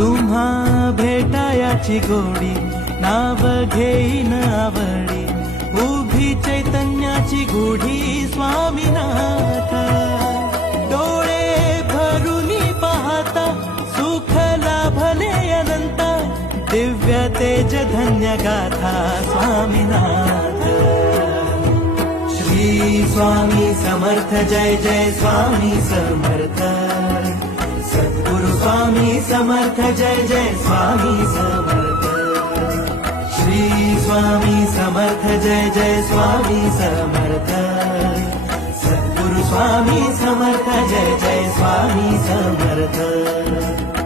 तुम्हा भेटायाची गोडी नाव घेईन आवडी उभी चैतन्याची गुढी स्वामीनाथ डोळे भरूनी पाहता सुख लाभले अनंत दिव्य तेज धन्य गाथा स्वामीनाथ श्री स्वामी समर्थ जय जय स्वामी समर्थ सद्गुरु स्वामी समर्थ जय जय स्वामी समर्थ श्री स्वामी समर्थ जय जय स्वामी समर्थ सद्गुरु स्वामी समर्थ जय जय स्वामी समर्थ